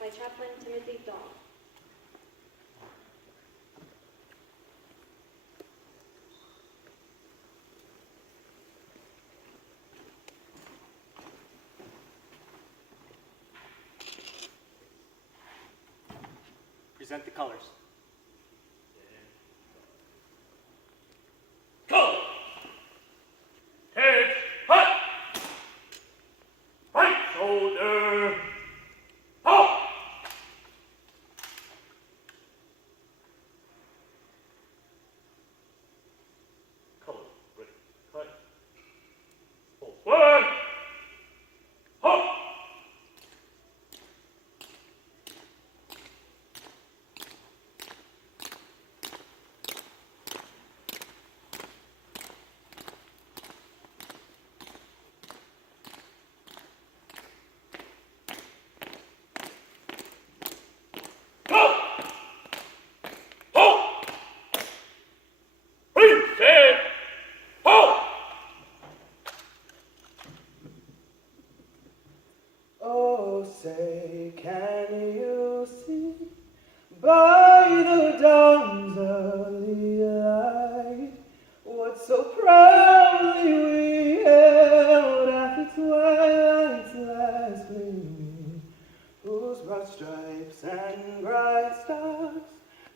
by Chaplain Timothy Dahl. Present the colors. Color. Head, hut. Right shoulder. Halt. Color. Ready. Cut. Hold. One. Halt. Oh, say, can you see by the dawn's early light what so proudly we hailed at the twilight's last gleaming, whose broad stripes and bright stars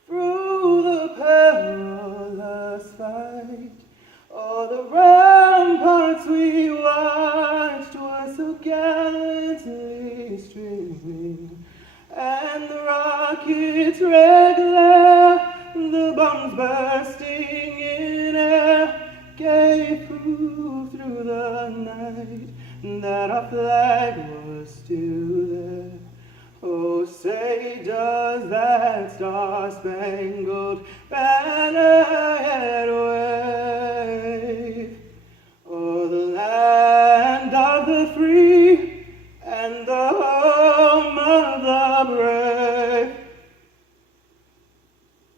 through the perilous fight, all the ramparts we watched were so gallantly streaming, and the rockets' red glare, the bombs bursting in air, gave proof through the night that our flag was still there. Oh, say, does that star-spangled banner yet wave o'er the land of the free and the home of the brave?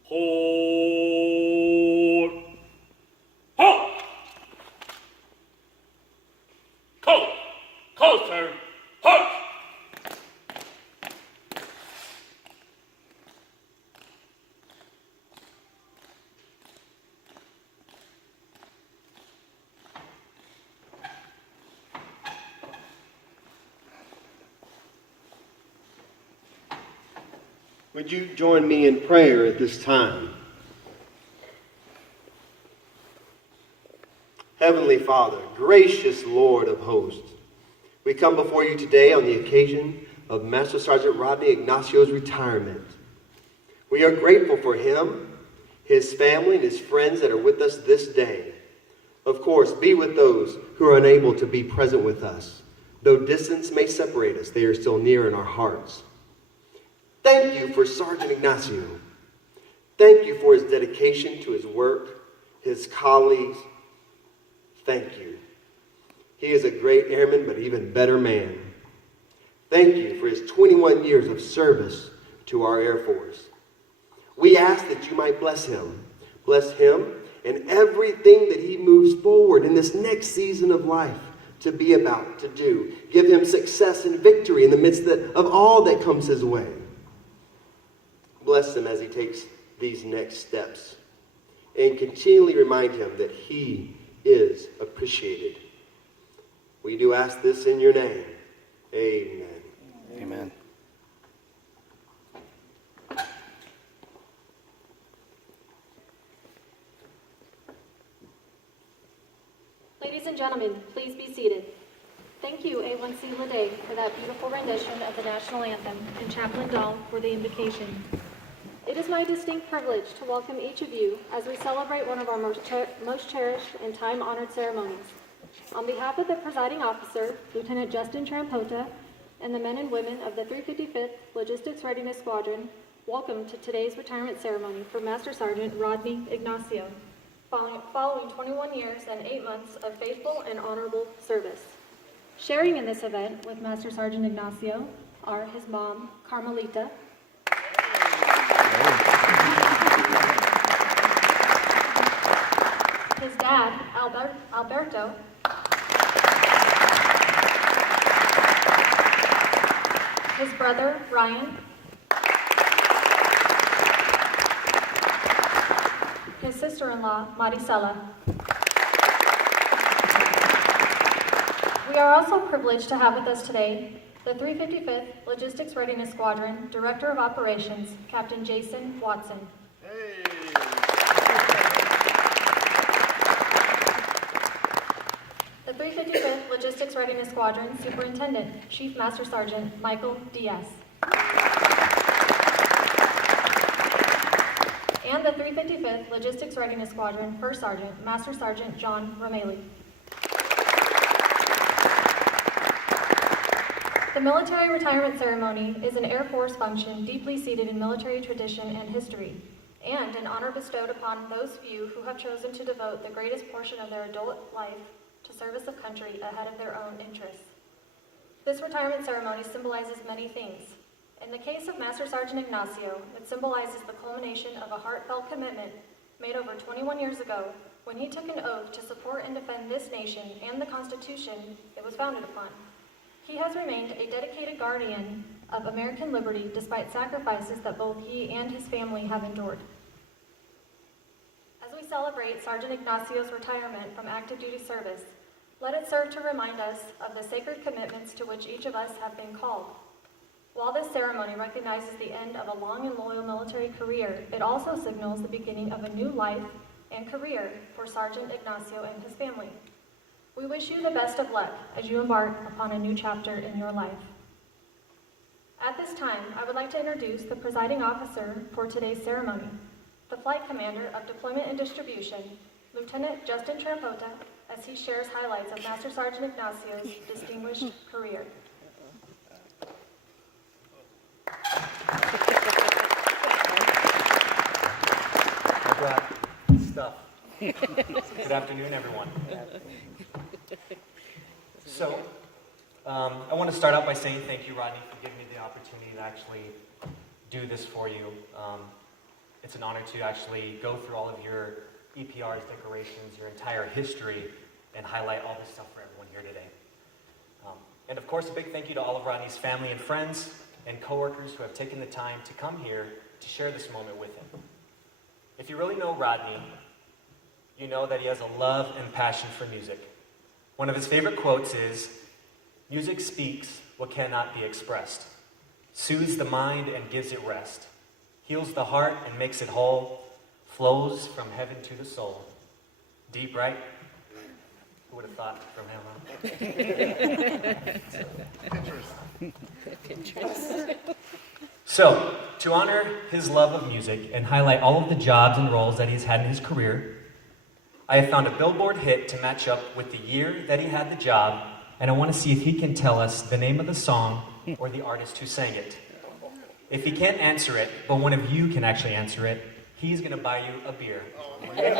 Hold. Halt. Color. Closer. Halt. Would you join me in prayer at this time? Heavenly Father, gracious Lord of hosts, we come before you today on the occasion of Master Sergeant Rodney Ignacio's retirement. We are grateful for him, his family, and his friends that are with us this day. Of course, be with those who are unable to be present with us. Though distance may separate us, they are still near in our hearts. Thank you for Sergeant Ignacio. Thank you for his dedication to his work, his colleagues. Thank you. He is a great airman, but even better man. Thank you for his 21 years of service to our Air Force. We ask that you might bless him and everything that he moves forward in this next season of life to be about, to do. Give him success and victory in the midst of all that comes his way. Bless him as he takes these next steps, and continually remind him that he is appreciated. We do ask this in your name. Amen. Amen. Ladies and gentlemen, please be seated. Thank you, A1C Lede, for that beautiful rendition of the national anthem, and Chaplain Dahl for the invocation. It is my distinct privilege to welcome each of you as we celebrate one of our most cherished and time-honored ceremonies. On behalf of the presiding officer, Lieutenant Justin Trampota, and the men and women of the 355th Logistics Readiness Squadron, welcome to today's retirement ceremony for Master Sergeant Rodney Ignacio, following 21 years and 8 months of faithful and honorable service. Sharing in this event with Master Sergeant Ignacio are his mom, Carmelita, his dad, Alberto, his brother, Ryan, his sister-in-law, Maricela. We are also privileged to have with us today the 355th Logistics Readiness Squadron Director of Operations, Captain Jason Watson. The 355th Logistics Readiness Squadron Superintendent, Chief Master Sergeant Michael Diaz. And the 355th Logistics Readiness Squadron First Sergeant, Master Sergeant John Romali. The military retirement ceremony is an Air Force function deeply seated in military tradition and history, and an honor bestowed upon those few who have chosen to devote the greatest portion of their adult life to service of country ahead of their own interests. This retirement ceremony symbolizes many things. In the case of Master Sergeant Ignacio, it symbolizes the culmination of a heartfelt commitment made over 21 years ago when he took an oath to support and defend this nation and the Constitution it was founded upon. He has remained a dedicated guardian of American liberty despite sacrifices that both he and his family have endured. As we celebrate Sergeant Ignacio's retirement from active duty service, let it serve to remind us of the sacred commitments to which each of us have been called. While this ceremony recognizes the end of a long and loyal military career, it also signals the beginning of a new life and career for Sergeant Ignacio and his family. We wish you the best of luck as you embark upon a new chapter in your life. At this time, I would like to introduce the presiding officer for today's ceremony, the Flight Commander of Deployment and Distribution, Lieutenant Justin Trapota, as he shares highlights of Master Sergeant Ignacio's distinguished career. I brought stuff. Good afternoon, everyone. So, I want to start out by saying thank you, Rodney, for giving me the opportunity to actually do this for you. It's an honor to actually go through all of your EPRs, decorations, your entire history, and highlight all this stuff for everyone here today. And of course, a big thank you to all of Rodney's family and friends and coworkers who have taken the time to come here to share this moment with him. If you really know Rodney, you know that he has a love and passion for music. One of his favorite quotes is, "Music speaks what cannot be expressed, soothes the mind and gives it rest, heals the heart and makes it whole, flows from heaven to the soul." Deep, right? Who would have thought from him, huh? So, to honor his love of music and highlight all of the jobs and roles that he's had in his career, I have found a Billboard hit to match up with the year that he had the job, and I want to see if he can tell us the name of the song or the artist who sang it. If he can't answer it, but one of you can actually answer it, he's going to buy you a beer. You're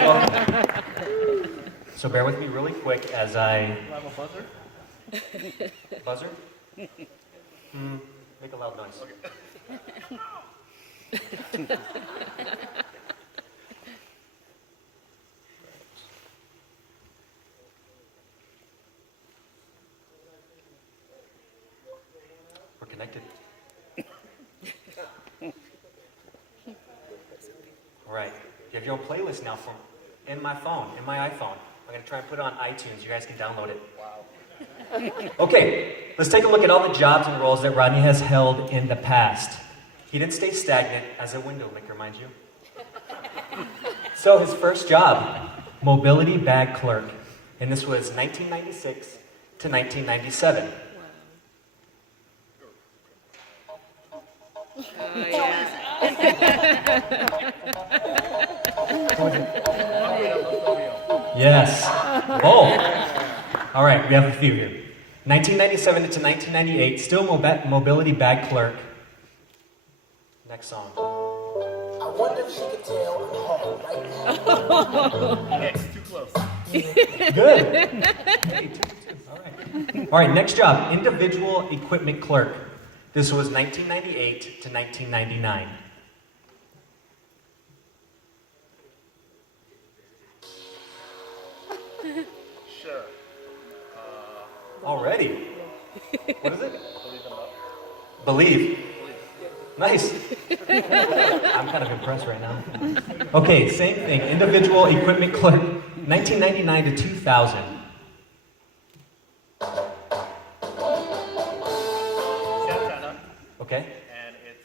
welcome. So bear with me really quick as I... Buzzer? Make a loud noise. We're connected. All right. You have your own playlist now from in my phone, in my iPhone. I'm going to try and put it on iTunes. You guys can download it. Wow. Okay, let's take a look at all the jobs and roles that Rodney has held in the past. He didn't stay stagnant as a window licker, mind you. So his first job, mobility bag clerk. And this was 1996 to 1997. Yes, both. All right, we have a few here. 1997 to 1998, still mobility bag clerk. Next song. I wonder if she could tell I'm home right now. It's too close. Good. Hey, two. All right. All right, next job, individual equipment clerk. This was 1998 to 1999. Sure. Already? What is it? Believe it or not. Believe. Nice. I'm kind of impressed right now. Okay, same thing. Individual equipment clerk, 1999 to 2000. Santana, Okay, and it's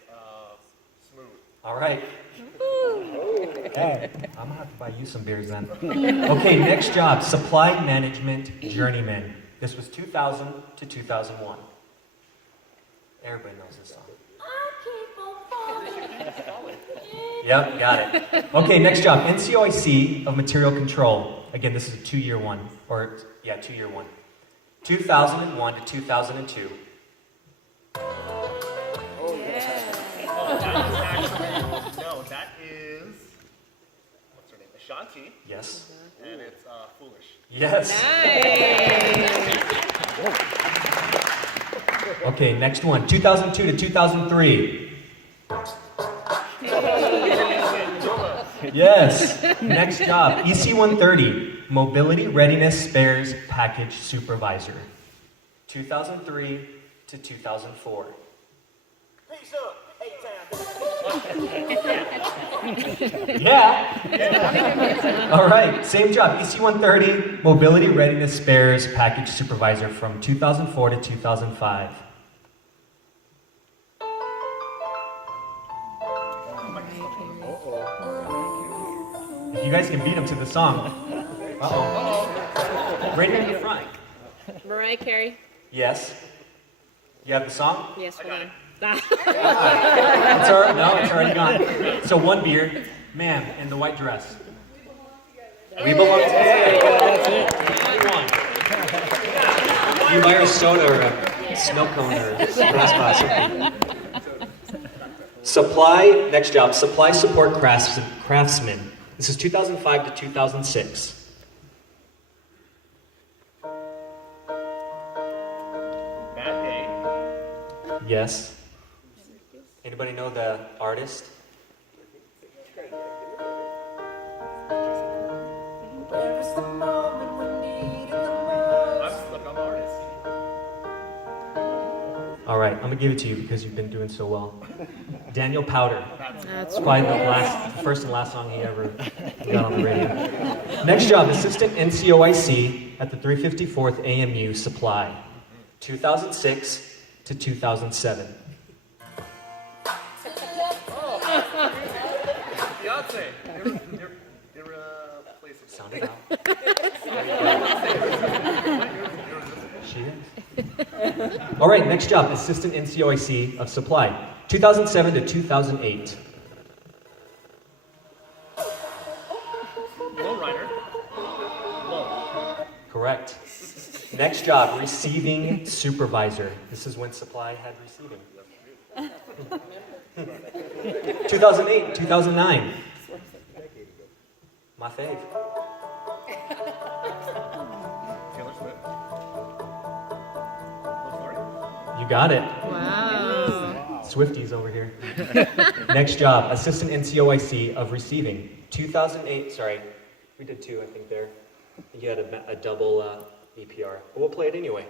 smooth. all right. I'm gonna have to buy you some beers then. Okay, next job, supply management journeyman. This was 2000 to 2001. Everybody knows this song. Yep, got it. Okay, next job, NCOIC of material control. Again, this is a 2-year one, or yeah, 2-year one. 2001 to 2002. No, that is, what's her name? Ashanti, Yes. and it's Foolish. Yes. Okay, next one, 2002 to 2003. Yes. Next job, EC-130, Mobility Readiness Spares Package Supervisor. 2003 to 2004. Peace up, Yeah. All right, same job, EC-130, Mobility Readiness Spares Package Supervisor from 2004 to 2005. If you guys can beat him to the song. Uh-oh. Right here in the front. Mariah Carey. Yes. You have the song? Yes, hold on. No, it's already gone. So one beer, ma'am, in the white dress. We belong together. You won. You buy her a soda or a snow cone or a grass glass. Supply, next job, supply support craftsman. This is 2005 to 2006. Bad Day. Yes. Anybody know the artist? I'm stuck on the artist. All right, I'm gonna give it to you because you've been doing so well. Daniel Powder. That's It's probably the first and last song he ever got on the radio. Next job, assistant NCOIC at the 354th AMU Supply, 2006 to 2007. Beyonce. Your place is Sound it out. She is. All right, next job, assistant NCOIC of Supply, 2007 to 2008. Lowrider. Low. Correct. Next job, receiving supervisor. This is when Supply had receiving. 2008, 2009. My fave. Taylor Swift. Sorry. You got it. wow. Swifties over here. Next job, assistant NCOIC of receiving. 2008, sorry, we did two, I think there. You had a double EPR, but we'll play it anyway.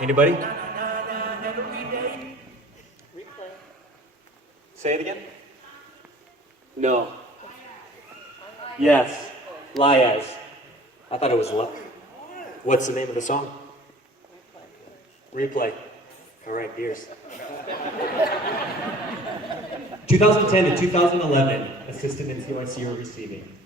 Anybody? Say it again. No. Yes. Liaz. I thought it was What's the name of the song? Replay. All right, beers. 2010 to 2011, assistant NCOIC or receiving.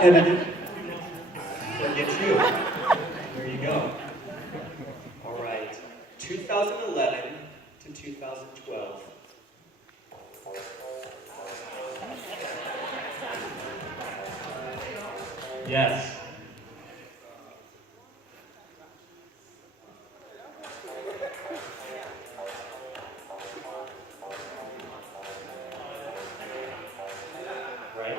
Edited. We'll get you. There you go. All right. 2011 to 2012. Yes. Right?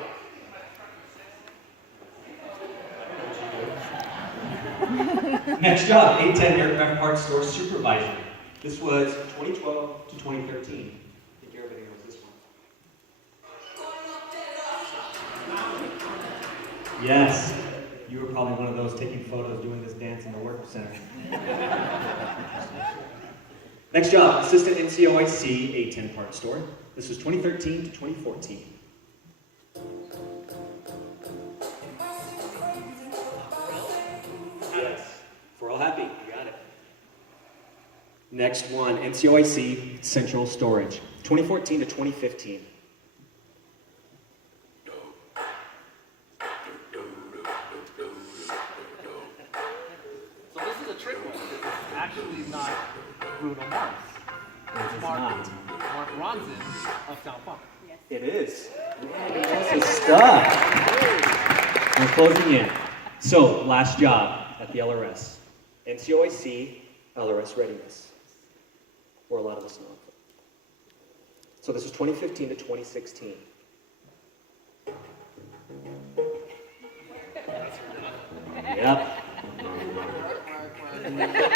Next job, A10 aircraft parts store supervisor, This was 2012 to 2013. I think everybody knows this one. Yes, you were probably one of those taking photos doing this dance in the work center. Next job, assistant NCOIC, a 10-part story. This was 2013 to 2014. Yes, if we're all happy, you got it. Next one, NCOIC Central Storage, 2014 to 2015. So this is a trick one. It's actually not Bruno Mars. It's Mark Ronson of Town Punk. It is. That's the stuff. We're closing in. So, last job at the LRS. NCOIC LRS Readiness. Where a lot of us know. So this was 2015 to 2016. Yep.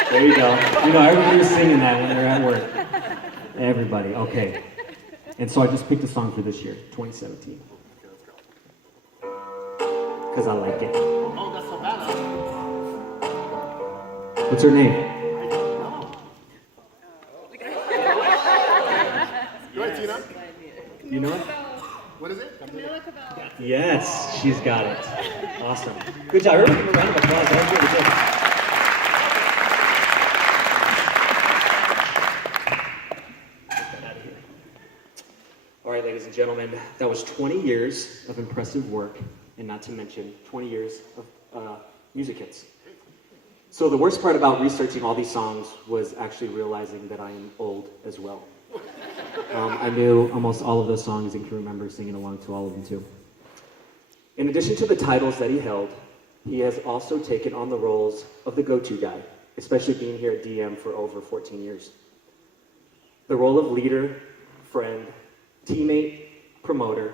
There you go. You know, everybody was singing that when they're at work. Everybody, okay. And so I just picked a song for this year, 2017. Because I like it. Oh, that's Savannah. What's her name? I don't know. You right, Tina? You know it? What is it? Yes, she's got it. Awesome. Good job. Everybody give a round of applause. That was really good. Get that out of here. All right, ladies and gentlemen, that was 20 years of impressive work, and not to mention 20 years of music hits. So the worst part about researching all these songs was actually realizing that I am old as well. I knew almost all of those songs and can remember singing along to all of them too. In addition to the titles that he held, he has also taken on the roles of the go-to guy, especially being here at DM for over 14 years. The role of leader, friend, teammate, promoter,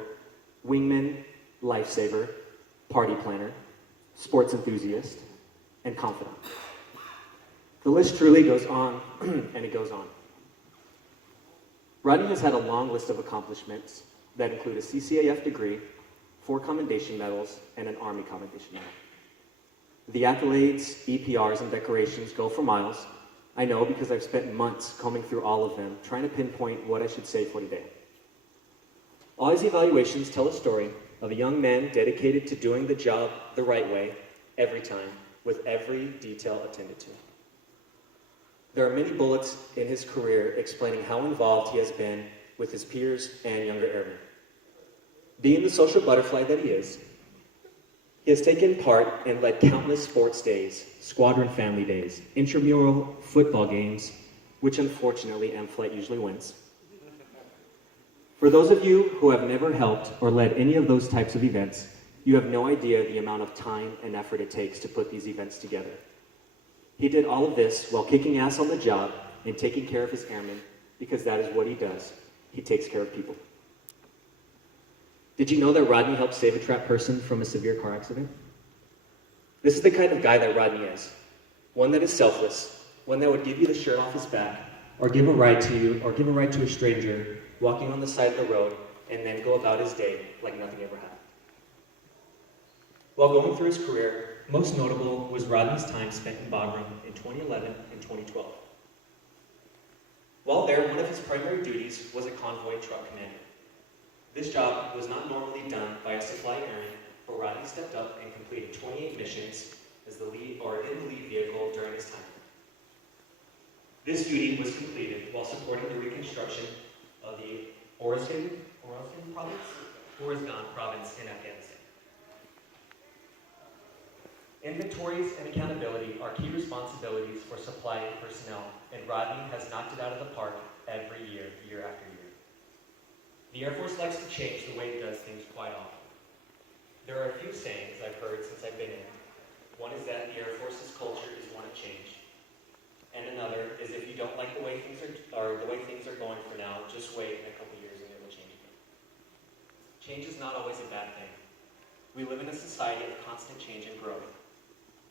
wingman, lifesaver, party planner, sports enthusiast, and confidant. The list truly goes on and it goes on. Rodney has had a long list of accomplishments that include a CCAF degree, 4 commendation medals, and an Army commendation medal. The accolades, EPRs, and decorations go for miles. I know because I've spent months combing through all of them, trying to pinpoint what I should say for today. All his evaluations tell a story of a young man dedicated to doing the job the right way, every time, with every detail attended to. There are many bullets in his career explaining how involved he has been with his peers and younger airmen. Being the social butterfly that he is, he has taken part and led countless sports days, squadron family days, intramural football games, which unfortunately M-Flight usually wins. For those of you who have never helped or led any of those types of events, you have no idea the amount of time and effort it takes to put these events together. He did all of this while kicking ass on the job and taking care of his airmen, because that is what he does. He takes care of people. Did you know that Rodney helped save a trapped person from a severe car accident? This is the kind of guy that Rodney is. One that is selfless, one that would give you the shirt off his back, or give a ride to you, or give a ride to a stranger walking on the side of the road, and then go about his day like nothing ever happened. While going through his career, most notable was Rodney's time spent in Bagram in 2011 and 2012. While there, one of his primary duties was a convoy truck commander. This job was not normally done by a supply airman, but Rodney stepped up and completed 28 missions as the lead or in the lead vehicle during his time. This duty was completed while supporting the reconstruction of the Oruzgan province in Afghanistan. Inventories and accountability are key responsibilities for supply personnel, and Rodney has knocked it out of the park every year, year after year. The Air Force likes to change the way it does things quite often. There are a few sayings I've heard since I've been in. One is that the Air Force's culture is one of change, and another is if you don't like the way things are going for now, just wait a couple years and it will change again. Change is not always a bad thing. We live in a society of constant change and growth.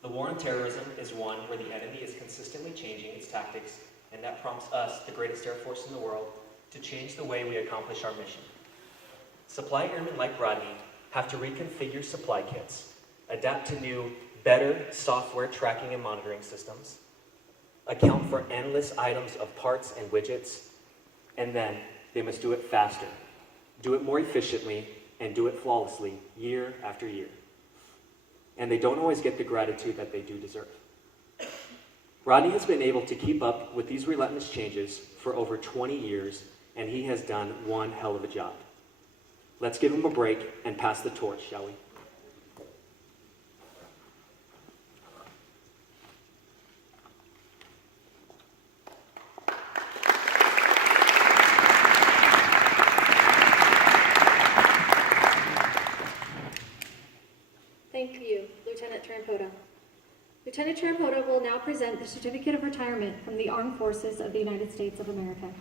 The war on terrorism is one where the enemy is consistently changing its tactics and that prompts us, the greatest Air Force in the world, to change the way we accomplish our mission. Supply airmen like Rodney have to reconfigure supply kits, adapt to new, better software tracking and monitoring systems, account for endless items of parts and widgets, and then they must do it faster, do it more efficiently, and do it flawlessly year after year. And they don't always get the gratitude that they do deserve. Rodney has been able to keep up with these relentless changes for over 20 years, and he has done one hell of a job. Let's give him a break and pass the torch, shall we? Thank you, Lieutenant Trampoda. Lieutenant Trampoda will now present the Certificate of Retirement from the Armed Forces of the United States of America.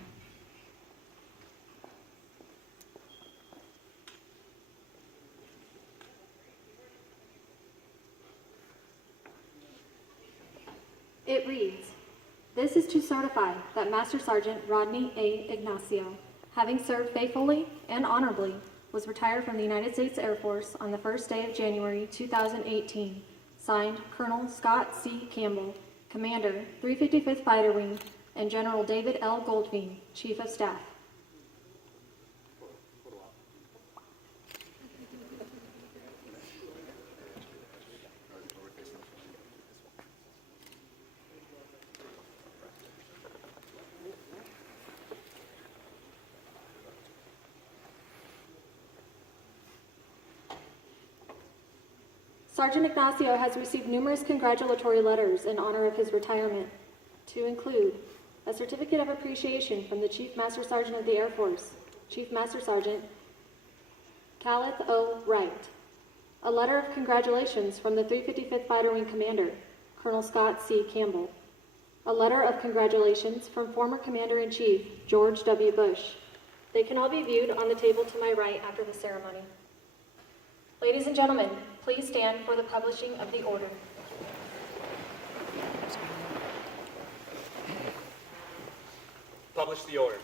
It reads, "This is to certify that Master Sergeant Rodney A. Ignacio, having served faithfully and honorably, was retired from the United States Air Force on the first day of January 2018. Signed, Colonel Scott C. Campbell, Commander, 355th Fighter Wing, and General David L. Goldfein, Chief of Staff." Sergeant Ignacio has received numerous congratulatory letters in honor of his retirement, to include a certificate of appreciation from the Chief Master Sergeant of the Air Force, Chief Master Sergeant Khaleth O. Wright, a letter of congratulations from the 355th Fighter Wing Commander, Colonel Scott C. Campbell, a letter of congratulations from former Commander-in-Chief George W. Bush. They can all be viewed on the table to my right after the ceremony. Ladies and gentlemen, please stand for the publishing of the order. Publish the order.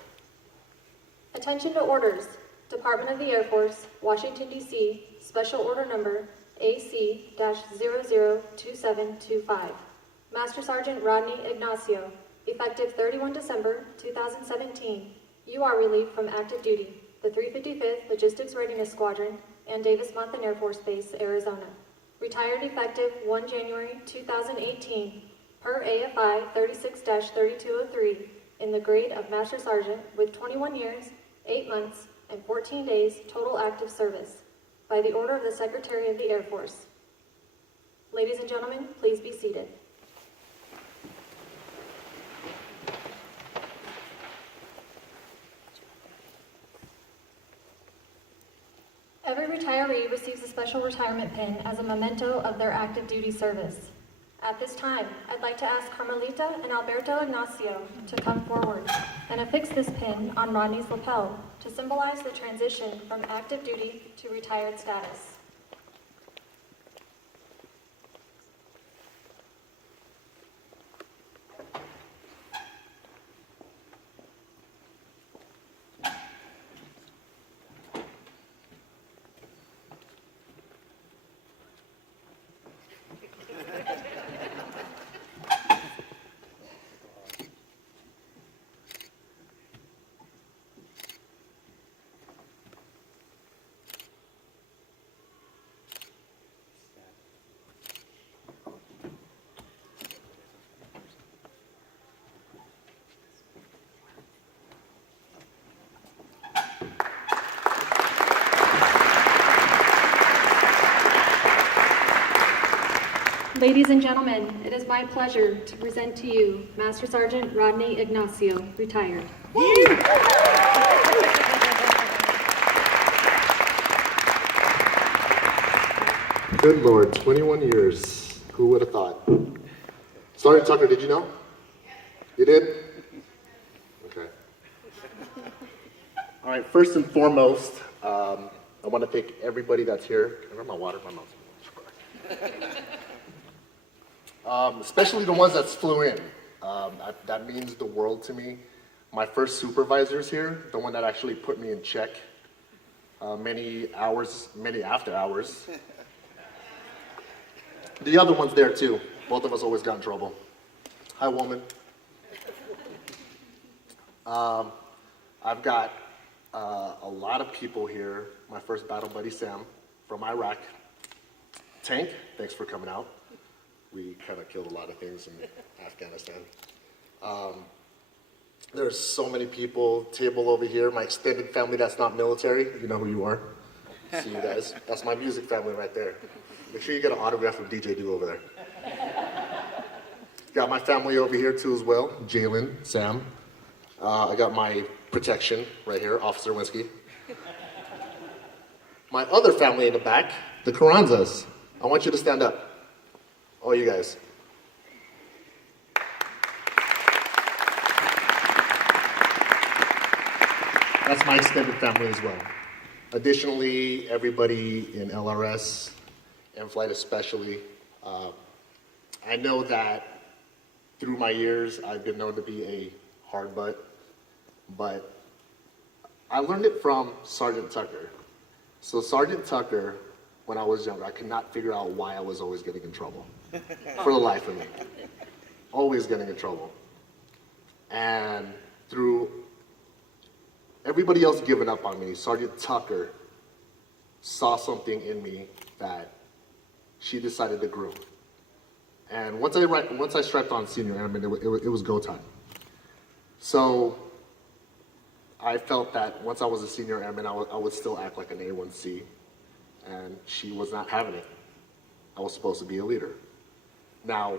Attention to orders. Department of the Air Force, Washington, D.C., Special Order Number AC-002725. Master Sergeant Rodney Ignacio, effective 31 December 2017, you are relieved from active duty, the 355th Logistics Readiness Squadron, and Davis-Monthan Air Force Base, Arizona. Retired effective 1 January 2018 per AFI 36-3203 in the grade of Master Sergeant with 21 years, 8 months, and 14 days total active service by the order of the Secretary of the Air Force. Ladies and gentlemen, please be seated. Every retiree receives a special retirement pin as a memento of their active duty service. At this time, I'd like to ask Carmelita and Alberto Ignacio to come forward and affix this pin on Rodney's lapel to symbolize the transition from active duty to retired status. Ladies and gentlemen, it is my pleasure to present to you Master Sergeant Rodney Ignacio, retired. Good Lord, 21 years. Who would have thought? Sergeant Tucker, did you know? You did? Okay. All right, first and foremost, I want to thank everybody that's here. Can I grab my water? My mouth's especially the ones that flew in. That means the world to me. My first supervisor's here, the one that actually put me in check many after hours. The other one's there too. Both of us always got in trouble. Hi, woman. I've got a lot of people here. My first battle buddy, Sam, from Iraq. Tank, thanks for coming out. We kind of killed a lot of things in Afghanistan. There's so many people. Table over here, my extended family that's not military. You know who you are. See you guys. That's my music family right there. Make sure you get an autograph from DJ Do over there. Got my family over here too as well. Jalen, Sam. I got my protection right here, Officer Winsky. My other family in the back, the Carranzas. I want you to stand up. All you guys. That's my extended family as well. Additionally, everybody in LRS, M-Flight especially. I know that through my years, I've been known to be a hard butt, but I learned it from Sergeant Tucker. So Sergeant Tucker, when I was younger, I could not figure out why I was always getting in trouble. For the life of me. Always getting in trouble. And through everybody else giving up on me, Sergeant Tucker saw something in me that she decided to groom. And once I strapped on senior airman, it was go time. So I felt that once I was a senior airman, I would still act like an A1C, and she was not having it. I was supposed to be a leader. Now,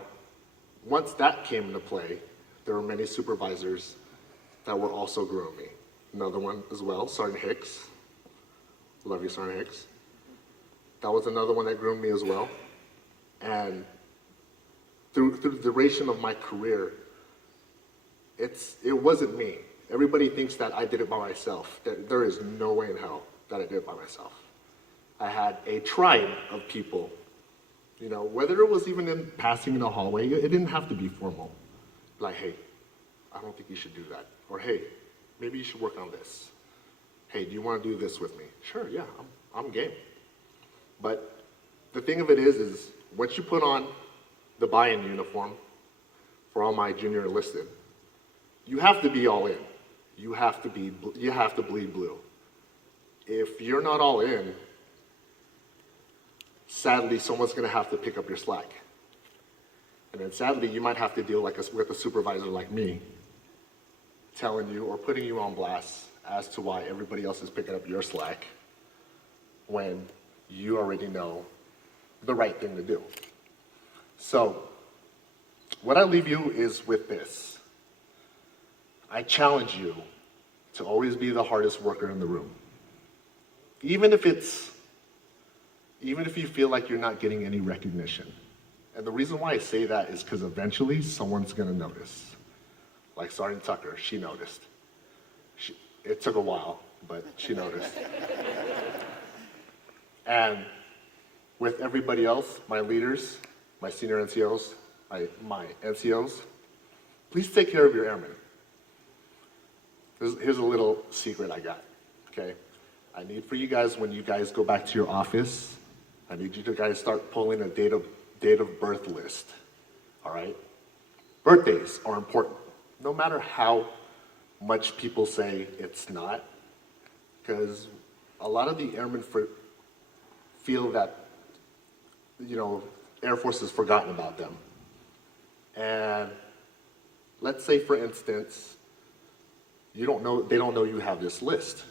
once that came into play, there were many supervisors that were also grooming me. Another one as well, Sergeant Hicks. Love you, Sergeant Hicks. That was another one that groomed me as well. And through the duration of my career, it wasn't me. Everybody thinks that I did it by myself. There is no way in hell that I did it by myself. I had a tribe of people. You know, whether it was even in passing in a hallway, it didn't have to be formal. Like, hey, I don't think you should do that. Or, hey, maybe you should work on this. Hey, do you want to do this with me? Sure, yeah, I'm game. But the thing of it is once you put on the buy-in uniform for all my junior enlisted, you have to be all in. You have to bleed blue. If you're not all in, sadly, someone's going to have to pick up your slack. And then sadly, you might have to deal with a supervisor like me, telling you or putting you on blast as to why everybody else is picking up your slack when you already know the right thing to do. So, what I leave you is with this. I challenge you to always be the hardest worker in the room. Even if you feel like you're not getting any recognition. And the reason why I say that is because eventually someone's going to notice. Like Sergeant Tucker, she noticed. It took a while, but she noticed. And with everybody else, my leaders, my senior NCOs, my NCOs, please take care of your airmen. Here's a little secret I got, okay? I need for you guys, when you guys go back to your office, I need you to guys start pulling a date of birth list, all right? Birthdays are important, no matter how much people say it's not, because a lot of the airmen feel that, you know, Air Force has forgotten about them. And let's say, for instance, they don't know you have this list.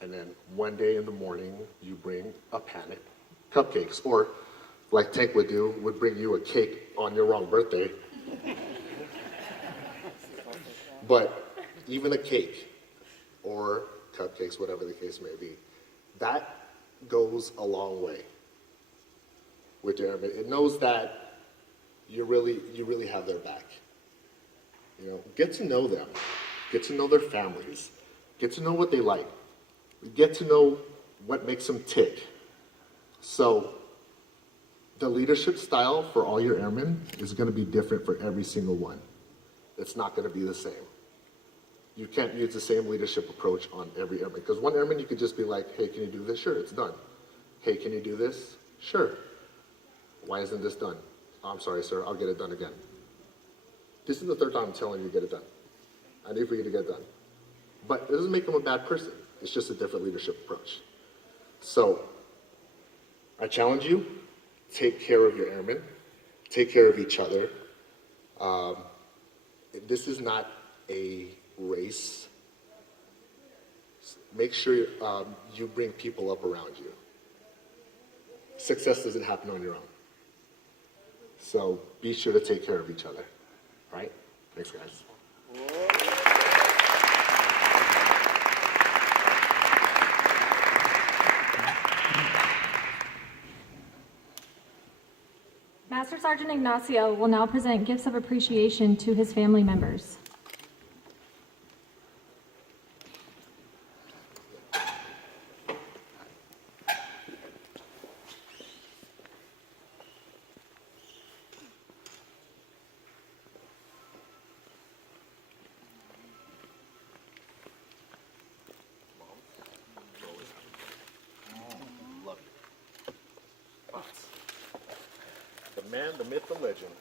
And then one day in the morning, you bring a panic, cupcakes, or like Tank would do, would bring you a cake on your wrong birthday. But even a cake or cupcakes, whatever the case may be, that goes a long way with your airmen. It knows that you really have their back. You know, get to know them, get to know their families, get to know what they like, get to know what makes them tick. So the leadership style for all your airmen is going to be different for every single one. it's not going to be the same. You can't use the same leadership approach on every airman, because one airman you could just be like, hey, can you do this? Sure, it's done. Hey, can you do this? Sure. Why isn't this done? I'm sorry, sir, I'll get it done again. This is the third time I'm telling you to get it done. I need for you to get it done. But it doesn't make them a bad person. It's just a different leadership approach. So, I challenge you, take care of your airmen, take care of each other. This is not a race. Make sure you bring people up around you. Success doesn't happen on your own. So be sure to take care of each other. All right? Thanks, guys. Master Sergeant Ignacio will now present gifts of appreciation to his family members. Love you. The man, the myth, the legend.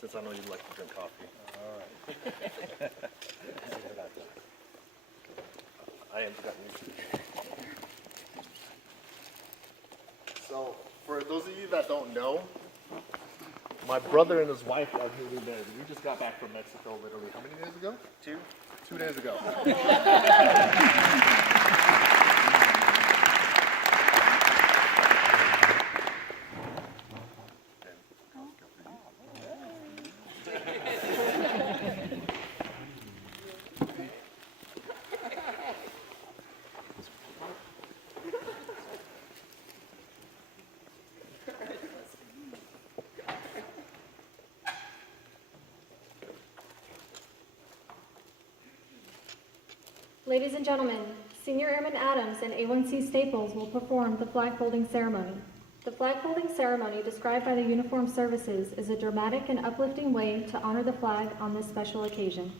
Since I know you like to drink coffee. All right. I am got used to it. So, for those of you that don't know, my brother and his wife are newly married. We just got back from Mexico literally how many days ago? 2 days ago. Ladies and gentlemen, Senior Airman Adams and A1C Staples will perform the flag-folding ceremony. The flag-folding ceremony, described by the Uniformed Services, is a dramatic and uplifting way to honor the flag on this special occasion.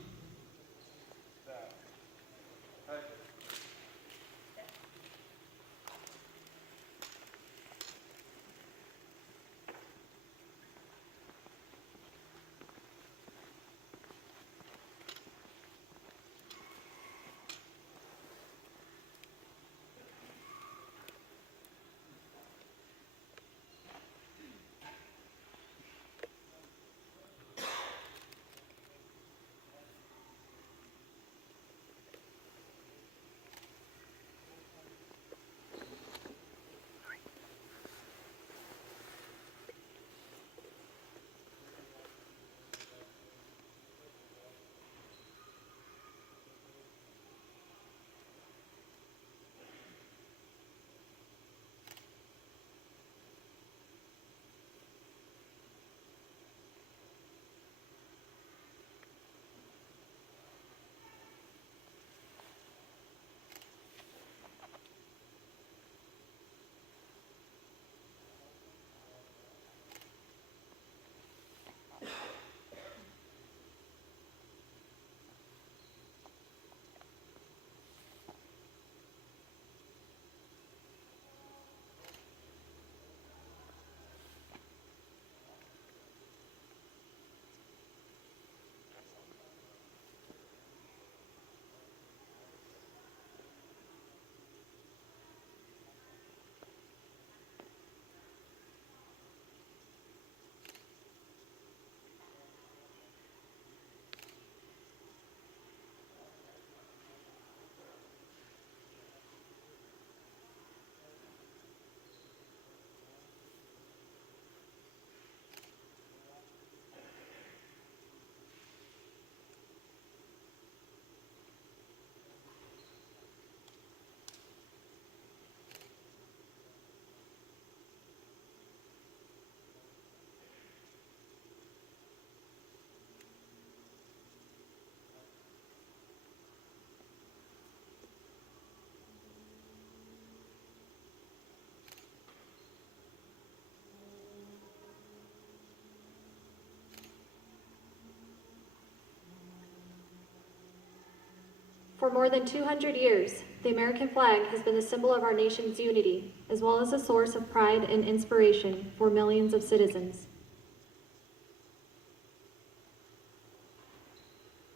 For more than 200 years, the American flag has been the symbol of our nation's unity, as well as a source of pride and inspiration for millions of citizens.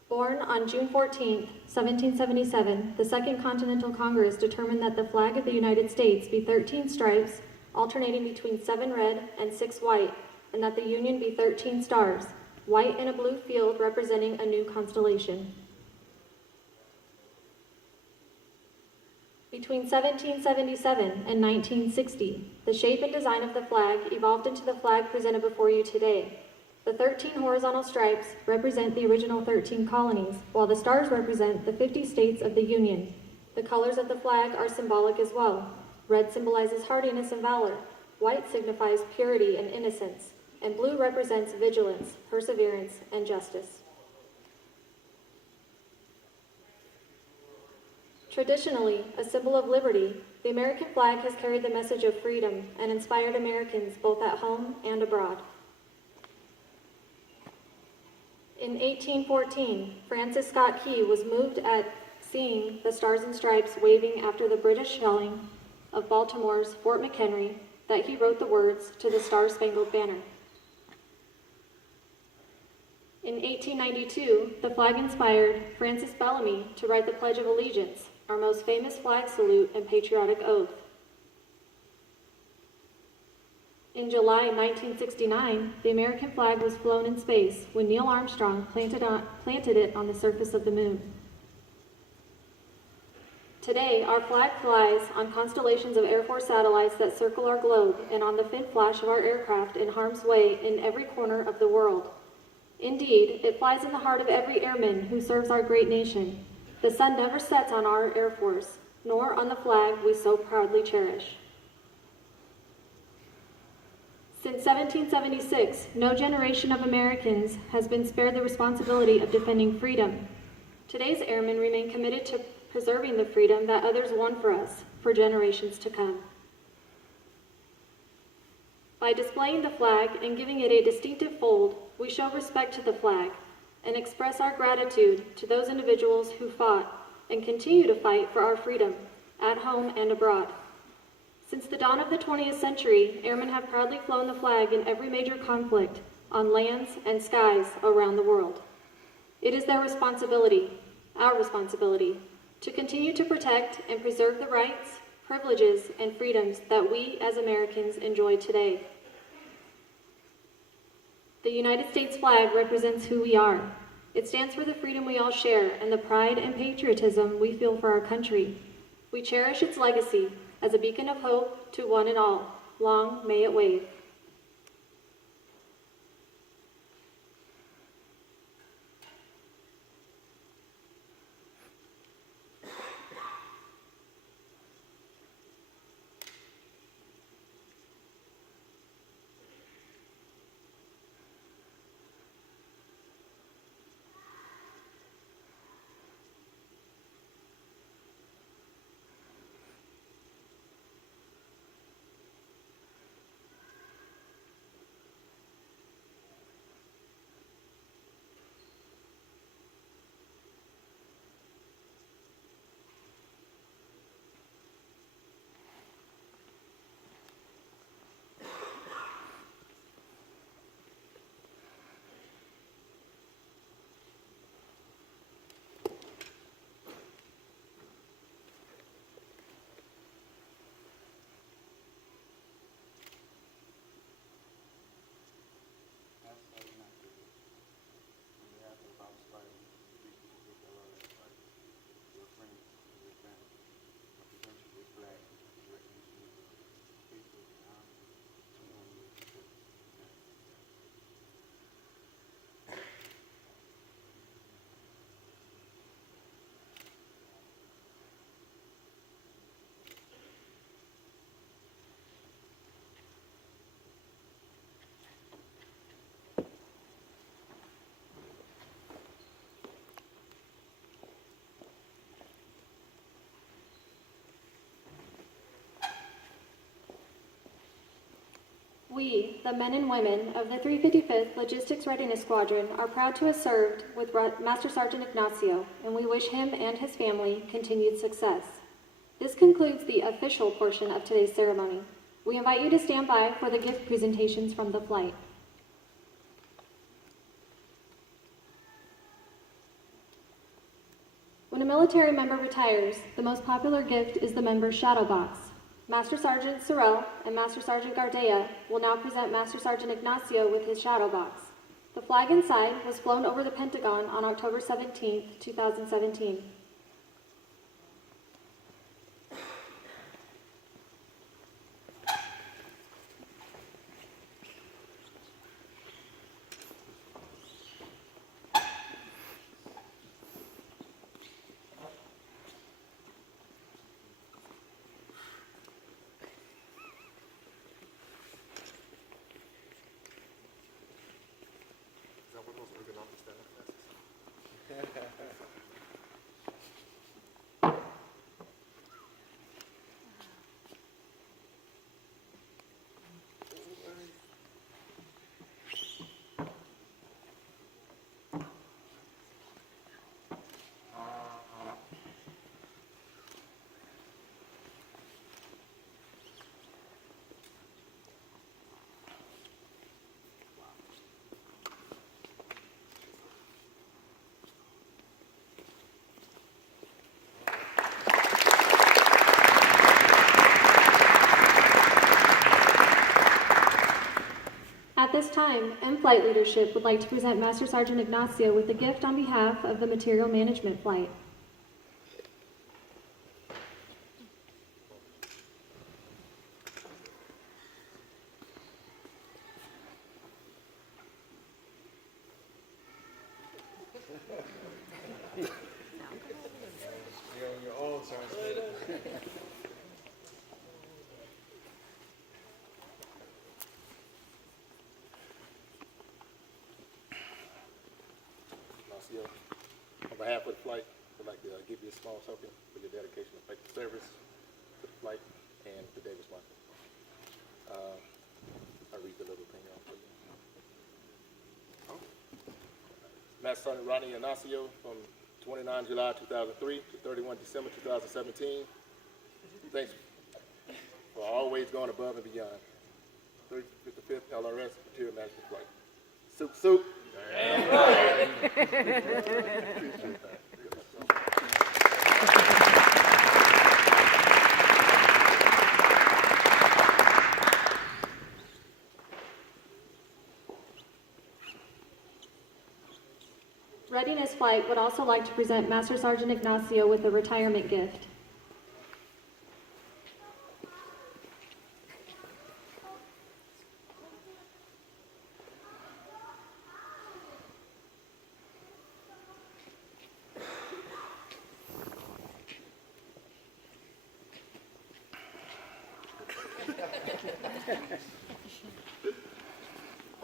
Born on June 14, 1777, the Second Continental Congress determined that the flag of the United States be 13 stripes, alternating between 7 red and 6 white, and that the Union be 13 stars, white in a blue field representing a new constellation. Between 1777 and 1960, the shape and design of the flag evolved into the flag presented before you today. The 13 horizontal stripes represent the original 13 colonies, while the stars represent the 50 states of the Union. The colors of the flag are symbolic as well. Red symbolizes hardiness and valor, white signifies purity and innocence, and blue represents vigilance, perseverance, and justice. Traditionally, a symbol of liberty, the American flag has carried the message of freedom and inspired Americans both at home and abroad. In 1814, Francis Scott Key was moved at seeing the Stars and Stripes waving after the British shelling of Baltimore's Fort McHenry that he wrote the words to the Star-Spangled Banner. In 1892, the flag inspired Francis Bellamy to write the Pledge of Allegiance, our most famous flag salute and patriotic oath. In July 1969, the American flag was flown in space when Neil Armstrong planted it on the surface of the moon. Today, our flag flies on constellations of Air Force satellites that circle our globe and on the fin flash of our aircraft in harm's way in every corner of the world. Indeed, it flies in the heart of every airman who serves our great nation. The sun never sets on our Air Force, nor on the flag we so proudly cherish. Since 1776, no generation of Americans has been spared the responsibility of defending freedom. Today's airmen remain committed to preserving the freedom that others won for us for generations to come. By displaying the flag and giving it a distinctive fold, we show respect to the flag and express our gratitude to those individuals who fought and continue to fight for our freedom at home and abroad. Since the dawn of the 20th century, airmen have proudly flown the flag in every major conflict on lands and skies around the world. It is their responsibility, our responsibility, to continue to protect and preserve the rights, privileges, and freedoms that we as Americans enjoy today. The United States flag represents who we are. It stands for the freedom we all share and the pride and patriotism we feel for our country. We cherish its legacy as a beacon of hope to one and all. Long may it wave. We, the men and women of the 355th Logistics Readiness Squadron, are proud to have served with Master Sergeant Ignacio, and we wish him and his family continued success. This concludes the official portion of today's ceremony. We invite you to stand by for the gift presentations from the flight. When a military member retires, the most popular gift is the member's shadow box. Master Sergeant Sorrell and Master Sergeant Gardea will now present Master Sergeant Ignacio with his shadow box. The flag inside was flown over the Pentagon on October 17, 2017. At this time, M-Flight leadership would like to present Master Sergeant Ignacio with a gift on behalf of the Material Management Flight. On behalf of the flight, I'd like to give you a small token for your dedication to faithful service to the flight and to Davis-Monthan. I'll read the little thing off for you. Master Sergeant Rodney Ignacio from 29 July 2003 to 31 December 2017. Thanks for always going above and beyond. 355th LRS Material Management Flight. Soup, soup. Readiness Flight would also like to present Master Sergeant Ignacio with a retirement gift.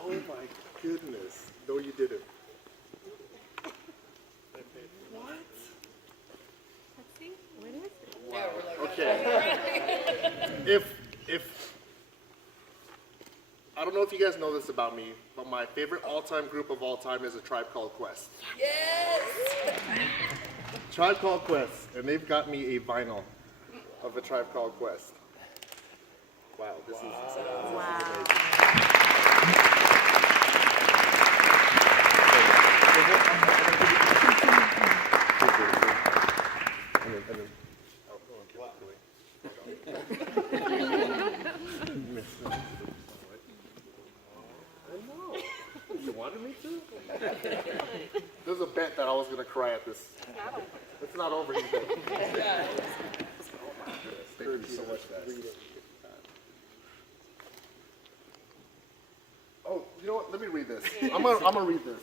Oh my goodness. No, you didn't. What? Let's see. What is it? Wow. Okay. If I don't know if you guys know this about me, but my favorite all-time group of all time is A Tribe Called Quest. Yes! Tribe Called Quest, and they've got me a vinyl of A Tribe Called Quest. Wow, this is You wanted me to? There's a bet that I was going to cry at this. It's not over yet. Thank you so much, guys. Oh, you know what? Let me read this. I'm gonna read this.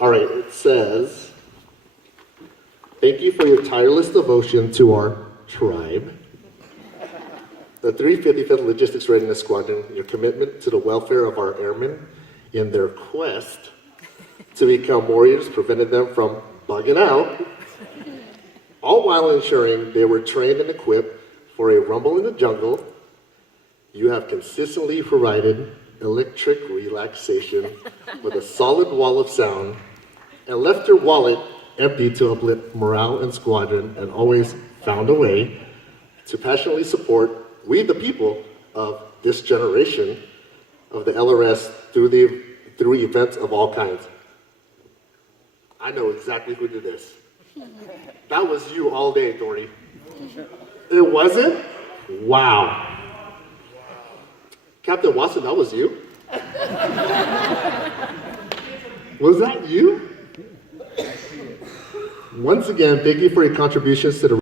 All right, it says, thank you for your tireless devotion to our tribe, the 355th Logistics Readiness Squadron, your commitment to the welfare of our airmen in their quest to become warriors prevented them from bugging out all while ensuring they were trained and equipped for a rumble in the jungle. You have consistently provided electric relaxation with a solid wall of sound and left your wallet empty to uplift morale and squadron, and always found a way to passionately support we the people of this generation of the LRS through events of all kinds. I know exactly who did this. That was you all day, Dory. It wasn't? Wow. Captain Watson, that was you? Was that you? Once again, thank you for your contributions to the